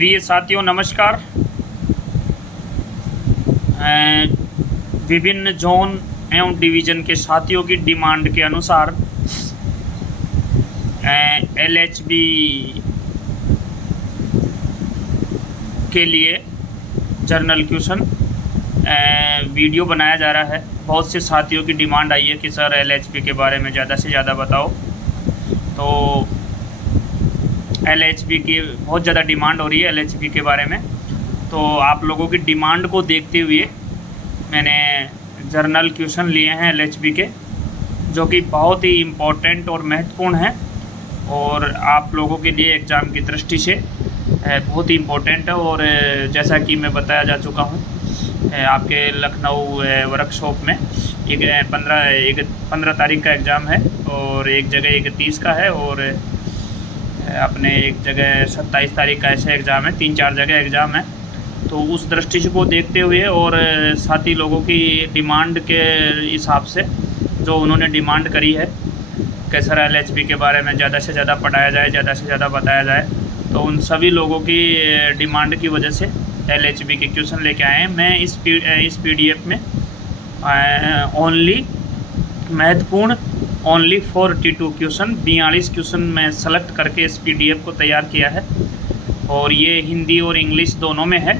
प्रिय साथियों नमस्कार। विभिन्न जोन एवं डिवीज़न के साथियों की डिमांड के अनुसार एलएचबी के लिए जर्नल क्वेश्चन वीडियो बनाया जा रहा है। बहुत से साथियों की डिमांड आई है कि सर एलएचबी के बारे में ज़्यादा से ज़्यादा बताओ। तो एलएचबी की बहुत ज़्यादा डिमांड हो रही है एलएचबी के बारे में। तो आप लोगों की डिमांड को देखते हुए मैंने जर्नल क्वेश्चन लिए हैं एलएचबी के, जो कि बहुत ही इम्पोर्टेंट और महत्वपूर्ण हैं और आप लोगों के लिए एग्ज़ाम की दृष्टि से बहुत ही इम्पोर्टेंट है। और जैसा कि मैं बताया जा चुका हूँ आपके लखनऊ वर्कशॉप में एक 15 तारीख का एग्ज़ाम है और एक जगह 31 का है और अपने एक जगह 27 तारीख का ऐसे एग्ज़ाम है। 3-4 जगह एग्ज़ाम है। तो उस दृष्टि को देखते हुए और साथी लोगों की डिमांड के हिसाब से जो उन्होंने डिमांड करी है कि सर एलएचबी के बारे में ज़्यादा से ज़्यादा पढ़ाया जाए, ज़्यादा से ज़्यादा बताया जाए, तो उन सभी लोगों की डिमांड की वजह से एलएचबी के क्वेश्चन लेके आए हैं। मैं इस पीडीएफ में ओनली महत्वपूर्ण ओनली 42 क्वेश्चन 42 क्वेश्चन मैं सेलेक्ट करके इस पीडीएफ को तैयार किया है और ये हिंदी और इंग्लिश दोनों में है।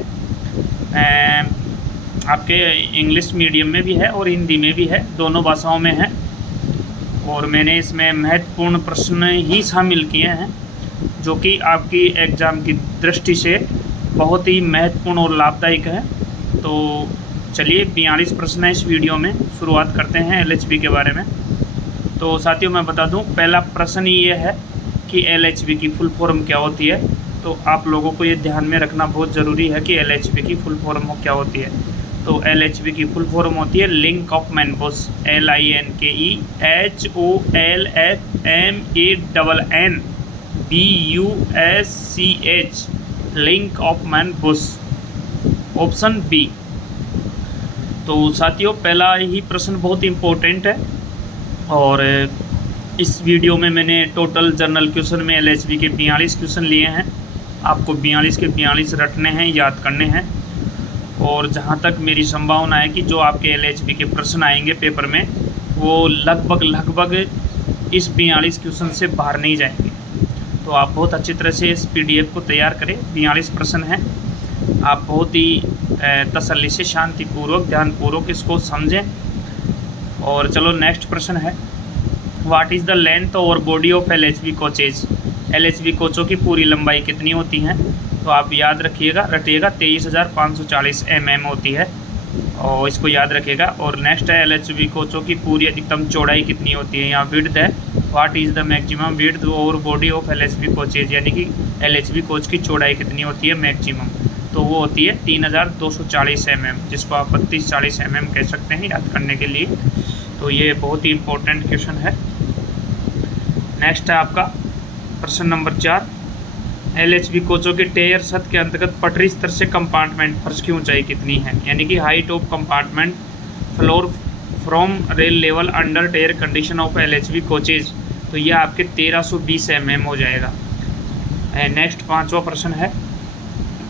आपके इंग्लिश मीडियम में भी है और हिंदी में भी है, दोनों भाषाओं में है। और मैंने इसमें महत्वपूर्ण प्रश्न ही शामिल किए हैं जो कि आपकी एग्ज़ाम की दृष्टि से बहुत ही महत्वपूर्ण और लाभदायक है। तो चलिए 42 प्रश्न है इस वीडियो में, शुरुआत करते हैं एलएचबी के बारे में। तो साथियों मैं बता दूं, पहला प्रश्न ये है कि एलएचबी की फुल फॉर्म क्या होती है। तो आप लोगों को ये ध्यान में रखना बहुत ज़रूरी है कि एलएचबी की फुल फॉर्म क्या होती है। तो एलएचबी की फुल फॉर्म होती है Linke Hof Mann Busch, LINKEHOLFMANNBUSCH, Linke Hof Mann Busch, option B. तो साथियों पहला ही प्रश्न बहुत इम्पोर्टेंट है और इस वीडियो में मैंने टोटल जर्नल क्वेश्चन में एलएचबी के 42 क्वेश्चन लिए हैं। आपको 42 के 42 रटने हैं, याद करने हैं। और जहां तक मेरी संभावना है कि जो आपके एलएचबी के प्रश्न आएंगे पेपर में वो लगभग इस 42 क्वेश्चन से बाहर नहीं जाएंगे। तो आप बहुत अच्छी तरह से इस पीडीएफ को तैयार करें। 42 प्रश्न हैं, आप बहुत ही तसल्ली से शांतिपूर्वक ध्यानपूर्वक इसको समझें। और चलो नेक्स्ट प्रश्न है, व्हाट इज़ द लेंथ और body of LHB coaches. LHB कोचों की पूरी लंबाई कितनी होती है। तो आप याद रखिएगा 23,540 mm होती है और इसको याद रखिएगा। और नेक्स्ट है एलएचबी कोचों की पूरी अधिकतम चौड़ाई कितनी होती है। यहाँ विड्थ है, what is the maximum width और बॉडी ऑफ एलएचबी कोचेज, यानी कि एलएचबी कोच की चौड़ाई कितनी होती है मैक्सिमम। तो वो होती है 3,240 mm, जिसको आप 3240 mm कह सकते हैं याद करने के लिए। तो ये बहुत ही इम्पोर्टेंट क्वेश्चन है। नेक्स्ट है आपका प्रश्न नंबर 4, एलएचबी कोचों के टेयर छत के अंतर्गत पटरी स्तर से कंपार्टमेंट फर्श की ऊंचाई कितनी है, यानी कि height of compartment floor from rail level under tare condition of LHB coaches. तो यह आपके 1320 mm हो जाएगा। नेक्स्ट 5वां प्रश्न है,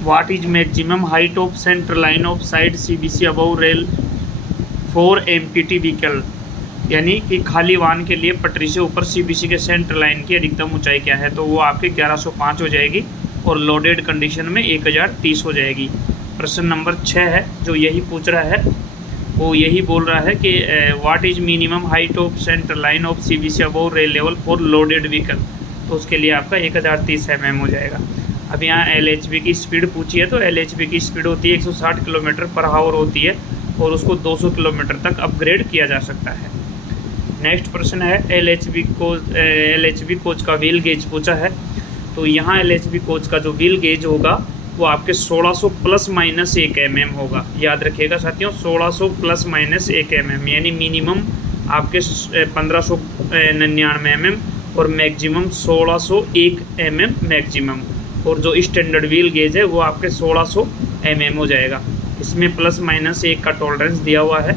what is maximum height of centre line of side CBC above rail for empty vehicle, यानी कि खाली वाहन के लिए पटरी से ऊपर सीबीसी के सेंटर लाइन की अधिकतम ऊंचाई क्या है। तो वो आपके 1105 हो जाएगी और लोडेड कंडीशन में 1030 हो जाएगी। प्रश्न नंबर 6 है जो यही पूछ रहा है, वो यही बोल रहा है कि what is minimum height of centre line of CBC above rail level for loaded vehicle. तो उसके लिए आपका 1030 mm हो जाएगा। अब यहाँ एलएचबी की स्पीड पूछी है, तो एलएचबी की स्पीड होती है 160 किलोमीटर पर आवर होती है और उसको 200 किलोमीटर तक अपग्रेड किया जा सकता है। नेक्स्ट प्रश्न है, एलएचबी कोच का व्हील गेज पूछा है। तो यहाँ एलएचबी कोच का जो व्हील गेज होगा वो आपके 1600 ± 1 mm होगा। याद रखिएगा साथियों, 1600 ± 1 mm, यानी मिनिमम आपके 1599 mm और मैक्सिमम 1601 mm मैक्सिमम। और जो स्टैंडर्ड व्हील गेज है वो आपके 1600 mm हो जाएगा। इसमें ±1 का टॉलरेंस दिया हुआ है।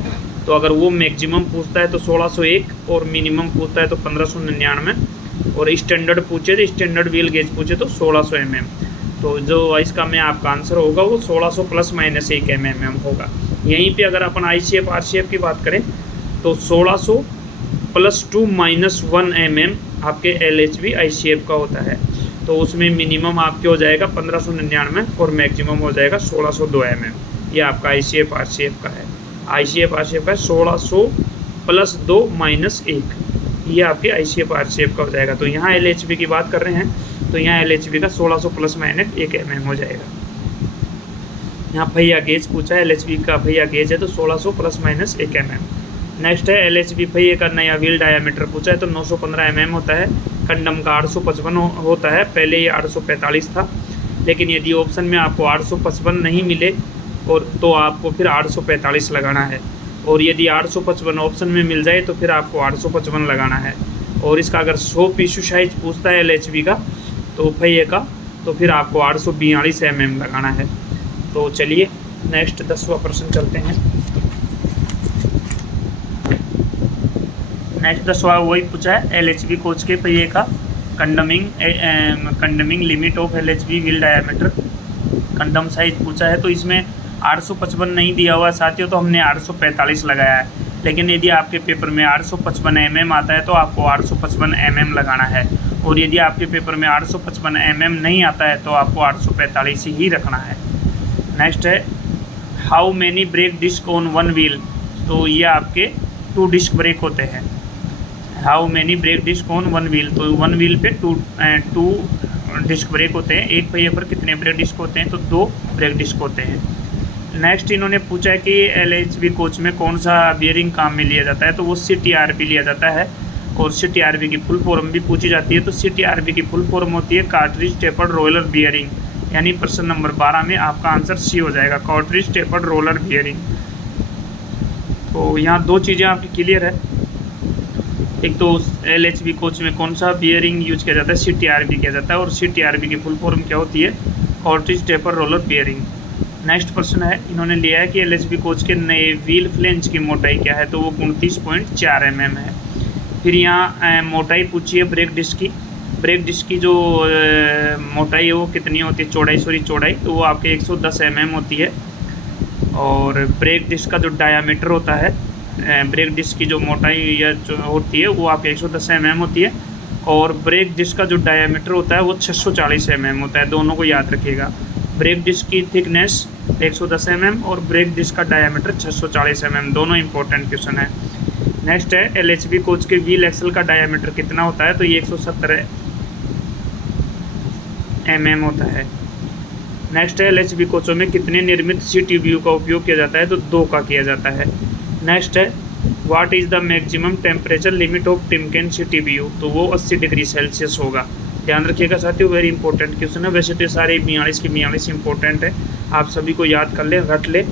तो अगर वो मैक्सिमम पूछता है तो 1601 और मिनिमम पूछता है तो 1599 और स्टैंडर्ड पूछे तो स्टैंडर्ड व्हील गेज पूछे तो 1600 mm। तो जो इसका में आपका आंसर होगा वो 1600 प्लस माइनस 1 mm होगा। यहीं पे अगर अपन आई शेप आर शेप की बात करें तो 1600 प्लस 2 माइनस 1 mm आपके LHV आई शेप का होता है। तो उसमें मिनिमम आपके हो जाएगा 1599 और मैक्सिमम हो जाएगा 1602 mm। ये आपका आई शेप आर शेप का है। आई शेप आर शेप का 1600 प्लस 2 माइनस 1, ये आपके आई शेप आर शेप का हो जाएगा। तो यहाँ LHV की बात कर रहे हैं तो यहाँ LHV का 1600 प्लस माइनस 1 mm हो जाएगा। यहाँ भैया गेज पूछा है, LHV का भैया गेज है तो 1600 प्लस माइनस 1 mm। नेक्स्ट है LHV भैया का नया व्हील डायामीटर पूछा है तो 915 mm होता है। कंडम का 855 होता है, पहले ये 845 था, लेकिन यदि ऑप्शन में आपको 855 नहीं मिले और तो आपको फिर 845 लगाना है, और यदि 855 ऑप्शन में मिल जाए तो फिर आपको 855 लगाना है। और इसका अगर 100 पीस साइज पूछता है LHV का तो भैया का, तो फिर आपको 842 mm लगाना है। तो चलिए नेक्स्ट 10वां प्रश्न चलते हैं। नेक्स्ट 10वां वही पूछा है LHV कोच के पहिए का condemning limit of LHV wheel diameter, condemn size पूछा है। तो इसमें 855 नहीं दिया हुआ साथियों, तो हमने 845 लगाया है। लेकिन यदि आपके पेपर में 855 mm आता है तो आपको 855 mm लगाना है, और यदि आपके पेपर में 855 mm नहीं आता है तो आपको 845 ही रखना है। नेक्स्ट है how many brake disc on one wheel, तो ये आपके 2 डिस्क ब्रेक होते हैं। How many brake disc on one wheel, तो वन व्हील पे 2 डिस्क ब्रेक होते हैं। एक पहिए पर कितने ब्रेक डिस्क होते हैं, तो 2 ब्रेक डिस्क होते हैं। नेक्स्ट इन्होंने पूछा है कि LHV कोच में कौन सा बियरिंग काम में लिया जाता है, तो वो CTRB लिया जाता है। और CTRB की फुल फॉर्म भी पूछी जाती है, तो CTRB की फुल फॉर्म होती है कार्ट्रिज टेपर्ड रोलर बियरिंग, यानी प्रश्न नंबर 12 में आपका आंसर C हो जाएगा, कार्ट्रिज टेपर्ड रोलर बियरिंग। तो यहाँ 2 चीज़ें आपकी क्लियर है, एक तो LHV कोच में कौन सा बियरिंग यूज किया जाता है, CTRB किया जाता है, और CTRB की फुल फॉर्म क्या होती है, cartridge tapered roller bearing. Next प्रश्न है, इन्होंने लिया है कि LHV कोच के नए व्हील फ्लेंज की मोटाई क्या है, तो वो 29.4 mm है। फिर यहाँ मोटाई पूछी है ब्रेक डिस्क की। ब्रेक डिस्क की जो मोटाई है वो कितनी होती है, चौड़ाई, तो वो आपके 110 mm होती है। और ब्रेक डिस्क का जो डायामीटर होता है, ब्रेक डिस्क की जो मोटाई या जो होती है वो आपके 110 mm होती है, और ब्रेक डिस्क का जो डायामीटर होता है वो 640 mm होता है। दोनों को याद रखिएगा, ब्रेक डिस्क की थिकनेस 110 mm और ब्रेक डिस्क का डायामीटर 640 mm, दोनों इंपॉर्टेंट क्वेश्चन है। नेक्स्ट है LHV कोच के व्हील एक्सल का डायामीटर कितना होता है, तो ये 170 mm होता है। नेक्स्ट है LHV कोचों में कितने निर्मित CTBU का उपयोग किया जाता है, तो 2 का किया जाता है। नेक्स्ट है what is the maximum temperature limit of Timken CTBU, तो वो 80 डिग्री सेल्सियस होगा। ध्यान रखिएगा साथियों, वेरी इंपॉर्टेंट क्वेश्चन है। वैसे तो सारे 42 की 42 इंपॉर्टेंट है, आप सभी को याद कर ले, रट ले,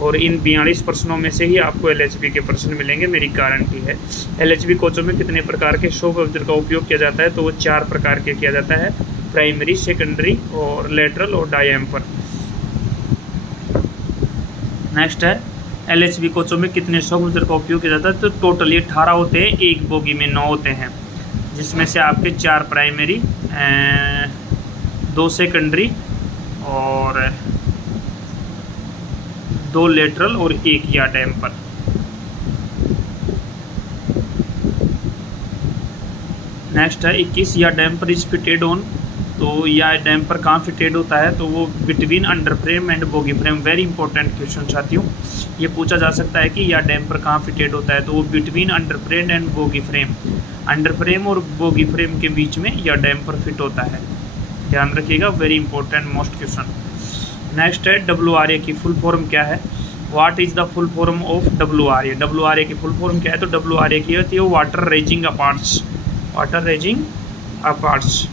और इन 42 प्रश्नों में से ही आपको LHV के प्रश्न मिलेंगे, मेरी गारंटी है। LHV कोचों में कितने प्रकार के शॉक ऑब्जर्वर का उपयोग किया जाता है, तो वो 4 प्रकार के किया जाता है, प्राइमरी, सेकेंडरी और लेटरल और डायम्पर। नेक्स्ट है LHV कोचों में कितने शॉक ऑब्जर्वर का उपयोग किया जाता है, तो टोटली 18 होते हैं, एक बोगी में 9 होते हैं, जिसमें से आपके 4 प्राइमरी, 2 सेकेंडरी और 2 लेटरल और 1 या डैम्पर। नेक्स्ट है 21 या डैम्पर इज फिटेड ऑन, तो या डैम्पर कहाँ फिटेड होता है, तो वो between under frame and bogie frame. Very important question साथियों, ये पूछा जा सकता है कि या डैम्पर कहाँ फिटेड होता है, तो वो between under frame and bogie frame, under frame और बोगी फ्रेम के बीच में या डैम्पर फिट होता है। ध्यान रखिएगा, very important most question. Next है WRA की फुल फॉर्म क्या है, what is the full form of WRA। WRA की फुल फॉर्म क्या है, तो WRA की होती है water raising अपार्ट्स, water raising अपार्ट्स।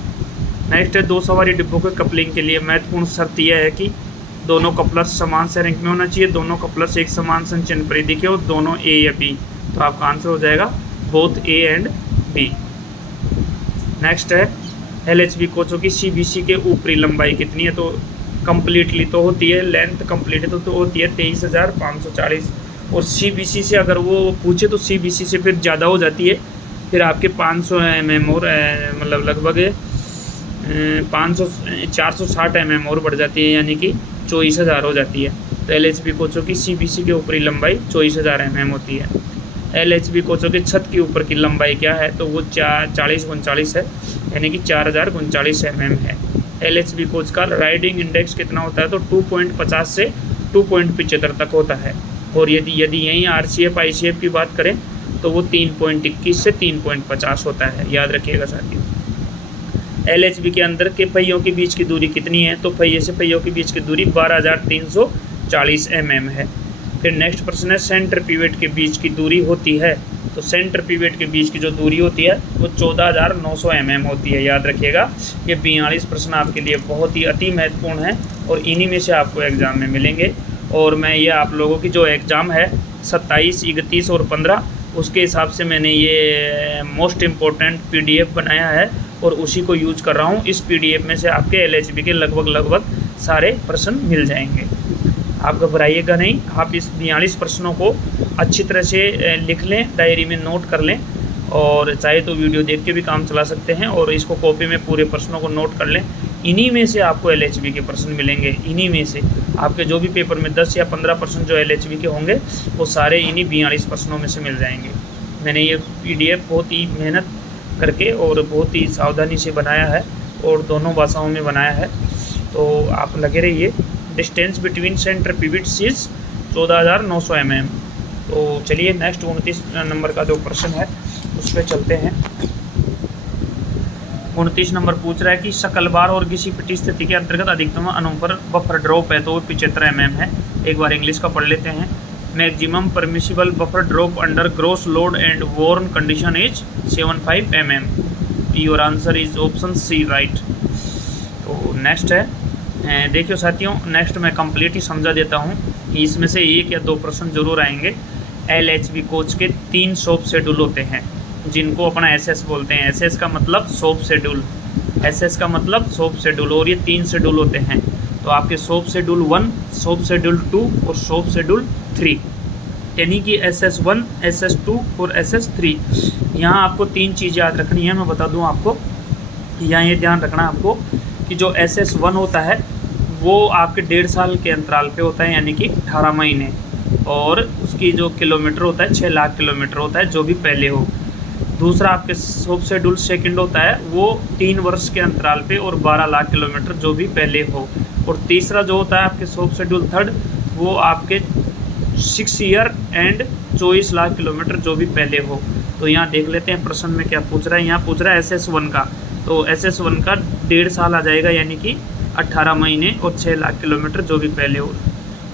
Next है 2 सवारी डिब्बों के कपलिंग के लिए महत्वपूर्ण शर्त यह है कि दोनों कपलर्स समान से रैंक में होना चाहिए, दोनों कपलर्स एक समान संचयन परिधि के, और दोनों A या B, तो आपका आंसर हो जाएगा both A and B। Next है LHV कोचों की CBC के ऊपरी लंबाई कितनी है, तो कम्प्लीटली तो होती है, लेंथ कम्प्लीट तो होती है 23,540, और CBC से अगर वो पूछे तो CBC से फिर ज़्यादा हो जाती है, फिर आपके 500 mm और मतलब लगभग 500 460 mm और बढ़ जाती है, यानी कि 24,000 हो जाती है। तो LHB कोचों की CBC के ऊपरी लंबाई 24,000 mm होती है। LHB कोचों के छत के ऊपर की लंबाई क्या है, तो वो 40 है, यानी कि 4039 mm है। LHB कोच का राइडिंग इंडेक्स कितना होता है, तो 2.50 से 2.75 तक होता है। और यदि यहीं RCF ICF की बात करें तो वो 3.21 से 3.50 होता है, याद रखिएगा साथियों। LHB के अंदर के पहियों के बीच की दूरी कितनी है, तो पहिए से पहियों के बीच की दूरी 12,340 mm है। फिर नेक्स्ट प्रश्न है, सेंटर पिवेट के बीच की दूरी होती है, तो सेंटर पिवेट के बीच की जो दूरी होती है वो 14,900 mm होती है, याद रखिएगा। ये 42 प्रश्न आपके लिए बहुत ही अति महत्वपूर्ण है और इन्हीं में से आपको एग्ज़ाम में मिलेंगे। और मैं ये आप लोगों की जो एग्ज़ाम है 27, 31 और 15, उसके हिसाब से मैंने ये मोस्ट इम्पोर्टेंट PDF बनाया है और उसी को यूज कर रहा हूँ। इस PDF में से आपके LHB के लगभग सारे प्रश्न मिल जाएंगे। आप घबराइएगा नहीं, आप इस 42 प्रश्नों को अच्छी तरह से लिख लें, डायरी में नोट कर लें, और चाहे तो वीडियो देख के भी काम चला सकते हैं, और इसको कॉपी में पूरे प्रश्नों को नोट कर लें। इन्हीं में से आपको LHB के प्रश्न मिलेंगे। इन्हीं में से आपके जो भी पेपर में 10 या 15% जो LHB के होंगे वो सारे इन्हीं 42 प्रश्नों में से मिल जाएंगे। मैंने ये PDF बहुत ही मेहनत करके और बहुत ही सावधानी से बनाया है और दोनों भाषाओं में बनाया है, तो आप लगे रहिए। Distance between centre pivots is 14,900 mm। तो चलिए नेक्स्ट 29 नंबर का जो प्रश्न है उस पर चलते हैं। 29 नंबर पूछ रहा है कि शकलबार और किसी पिटी स्थिति के अंतर्गत अधिकतम अनुपर बफर ड्रॉप है, तो वो 75 mm है। एक बार इंग्लिश का पढ़ लेते हैं। Maximum permissible buffer drop under gross load and worn condition is 75 mm। Your answer is option C, right. तो नेक्स्ट है, देखियो साथियों, नेक्स्ट मैं कंप्लीट ही समझा देता हूँ। इसमें से 1 या 2 प्रश्न जरूर आएंगे। LHB कोच के 3 शॉप शेड्यूल होते हैं, जिनको अपना SS बोलते हैं। SS का मतलब शॉप शेड्यूल, SS का मतलब शॉप शेड्यूल, और ये 3 शेड्यूल होते हैं। तो आपके शॉप शेड्यूल 1, शॉप शेड्यूल 2 और शॉप शेड्यूल 3, यानी कि SS1, SS2 और SS3। यहाँ आपको 3 चीज़ याद रखनी है, मैं बता दूँ आपको। यहाँ ये ध्यान रखना आपको कि जो SS1 होता है वो आपके 1.5 साल के अंतराल पे होता है, यानी कि 18 महीने, और उसकी जो किलोमीटर होता है 6 लाख किलोमीटर होता है, जो भी पहले हो। दूसरा आपके शॉप शेड्यूल सेकंड होता है, वो 3 वर्ष के अंतराल पे और 12 लाख किलोमीटर, जो भी पहले हो। और तीसरा जो होता है आपके शॉप शेड्यूल थर्ड, वो आपके 6 ईयर एंड 24 लाख किलोमीटर, जो भी पहले हो। तो यहाँ देख लेते हैं प्रश्न में क्या पूछ रहा है। यहाँ पूछ रहा है SS1 का, तो SS1 का 1.5 साल आ जाएगा, यानी कि 18 महीने और 6 लाख किलोमीटर, जो भी पहले हो।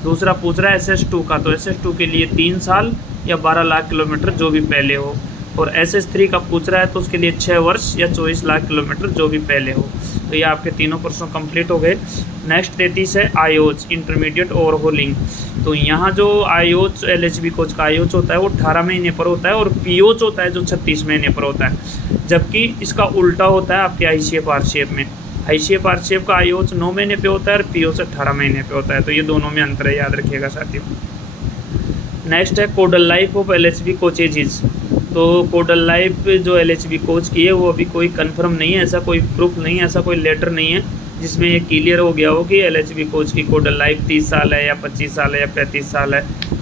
दूसरा पूछ रहा है SS2 का, तो SS2 के लिए 3 साल या 12 लाख किलोमीटर, जो भी पहले हो। और SS3 का पूछ रहा है, तो उसके लिए 6 वर्ष या 24 लाख किलोमीटर, जो भी पहले हो। तो ये आपके तीनों प्रश्न कंप्लीट हो गए। नेक्स्ट 33 है आयोच, इंटरमीडिएट ओवरहोलिंग। तो यहाँ जो आयोच LHB कोच का आयोच होता है वो 18 महीने पर होता है, और पीओच होता है जो 36 महीने पर होता है। जबकि इसका उल्टा होता है आपके ICF RCF में। ICF RCF का आयोच 9 महीने पे होता है और पीओच 18 महीने पे होता है। तो ये दोनों में अंतर है, याद रखिएगा साथियों। नेक्स्ट है कोडल लाइफ ऑफ LHB कोचेज। तो कोडल लाइफ जो LHB कोच की है वो अभी कोई कंफर्म नहीं है, ऐसा कोई प्रूफ नहीं है, ऐसा कोई लेटर नहीं है जिसमें ये क्लियर हो गया हो कि LHB कोच की कोडल लाइफ 30 साल है या 25 साल है या 35 साल है।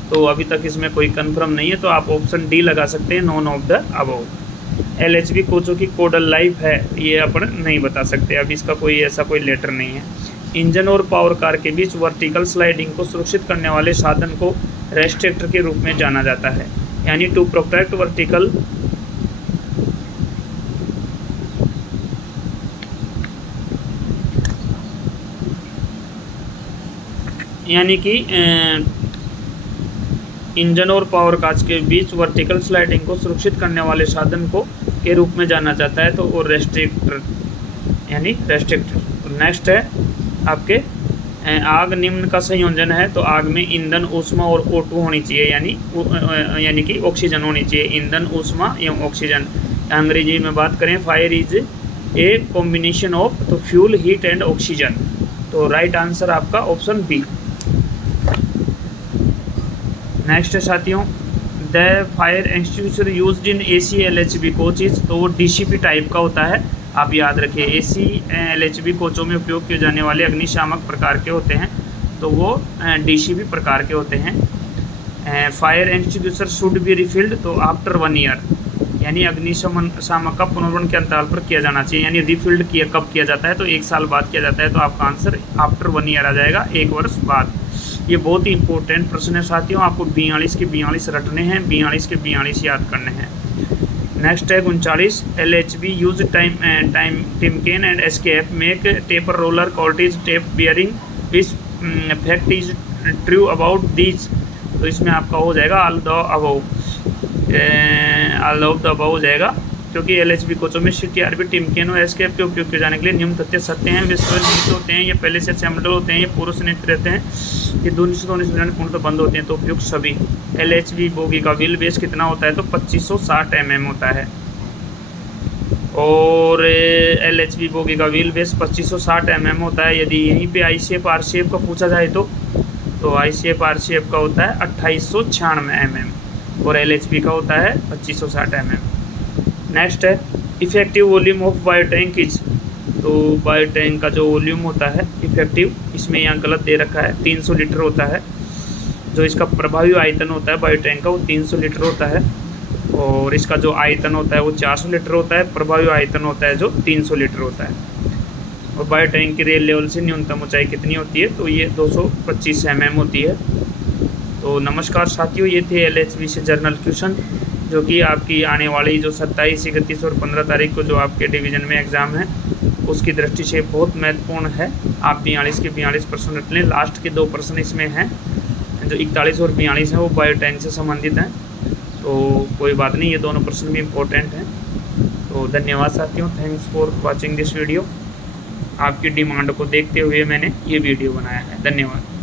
तो अभी तक इसमें कोई कंफर्म नहीं है, तो आप ऑप्शन D लगा सकते हैं, none of the above. LHB कोचों की कोडल लाइफ है ये अपन नहीं बता सकते, अभी इसका कोई ऐसा कोई लेटर नहीं है। इंजन और पावर कार के बीच वर्टिकल स्लाइडिंग को सुरक्षित करने वाले साधन को रेस्ट्रिक्टर के रूप में जाना जाता है, यानी टू प्रोटेक्ट वर्टिकल यानी कि इंजन और पावर काज के बीच वर्टिकल स्लाइडिंग को सुरक्षित करने वाले साधन को के रूप में जाना जाता है, तो वो रेस्ट्रिक्टर यानी रेस्ट्रिक्टर। नेक्स्ट है आपके आग निम्न का संयोजन है, तो आग में ईंधन, ऊष्मा और O2 होनी चाहिए, यानी कि ऑक्सीजन होनी चाहिए। ईंधन, ऊष्मा एवं ऑक्सीजन। अंग्रेजी में बात करें, fire is a combination of, तो फ्यूल, हीट एंड ऑक्सीजन। तो राइट आंसर आपका ऑप्शन B। नेक्स्ट है साथियों, the fire extinguisher used in AC LHB coaches, तो वो DCP टाइप का होता है। आप याद रखिए AC LHB कोचों में उपयोग किए जाने वाले अग्निशामक प्रकार के होते हैं, तो वो DCB प्रकार के होते हैं। फायर एक्सटिंग्विशर शुड बी रिफिल्ड, तो आफ्टर 1 ईयर, यानी अग्निशामक का पुनर्वरण के अंतराल पर किया जाना चाहिए। यानी रिफिल्ड किया कब किया जाता है, तो 1 साल बाद किया जाता है, तो आपका आंसर आफ्टर 1 ईयर आ जाएगा, 1 वर्ष बाद। ये बहुत ही इंपॉर्टेंट प्रश्न है साथियों, आपको 42 के 42 रटने हैं, 42 के 42 याद करने हैं। नेक्स्ट है 39, LHB use Timken and SKF make taper roller cartridge taper bearing, which fact is true about these, तो इसमें आपका हो जाएगा all the above, all of the above हो जाएगा, क्योंकि LHB कोचों में CTRB टिमकेन और एस्केप के उपयोग किए जाने के लिए नियम तथ्य सत्य हैं, वे स्वयं निर्मित होते हैं, ये पहले से असेंबल्ड होते हैं, ये पूर्व से निर्मित रहते हैं, ये 1919 पूर्णतः बंद होते हैं, तो उपयुक्त सभी। LHB बोगी का व्हील बेस कितना होता है, तो 2560 mm होता है, और LHB बोगी का व्हील बेस 2560 mm होता है। यदि यहीं पे आई शेप आर शेप का पूछा जाए तो आई शेप आर शेप का होता है 2896 mm और LHB का होता है 2560 mm। नेक्स्ट है इफेक्टिव वॉल्यूम ऑफ बायोटैंक इज, तो बायोटैंक का जो वॉल्यूम होता है इफेक्टिव, इसमें यहाँ गलत दे रखा है, 300 लीटर होता है। जो इसका प्रभावी आयतन होता है बायोटैंक का वो 300 लीटर होता है, और इसका जो आयतन होता है वो 400 लीटर होता है, प्रभावी आयतन होता है जो 300 लीटर होता है। और बायोटैंक की रेल लेवल से न्यूनतम ऊंचाई कितनी होती है, तो ये 225 mm होती है। तो नमस्कार साथियों, ये थे LHB से जर्नल क्वेश्चन, जो कि आपकी आने वाली जो 27, 31 और 15 तारीख को जो आपके डिवीज़न में एग्ज़ाम है उसकी दृष्टि से बहुत महत्वपूर्ण है। आप 42 के 42 प्रश्न रख लें, लास्ट के 2 प्रश्न इसमें हैं, जो 41 और 42 हैं वो बायोटैंक से संबंधित हैं, तो कोई बात नहीं, ये दोनों प्रश्न भी इम्पोर्टेंट हैं। तो धन्यवाद साथियों, thanks for watching this video. आपकी डिमांड को देखते हुए मैंने ये वीडियो बनाया है, धन्यवाद।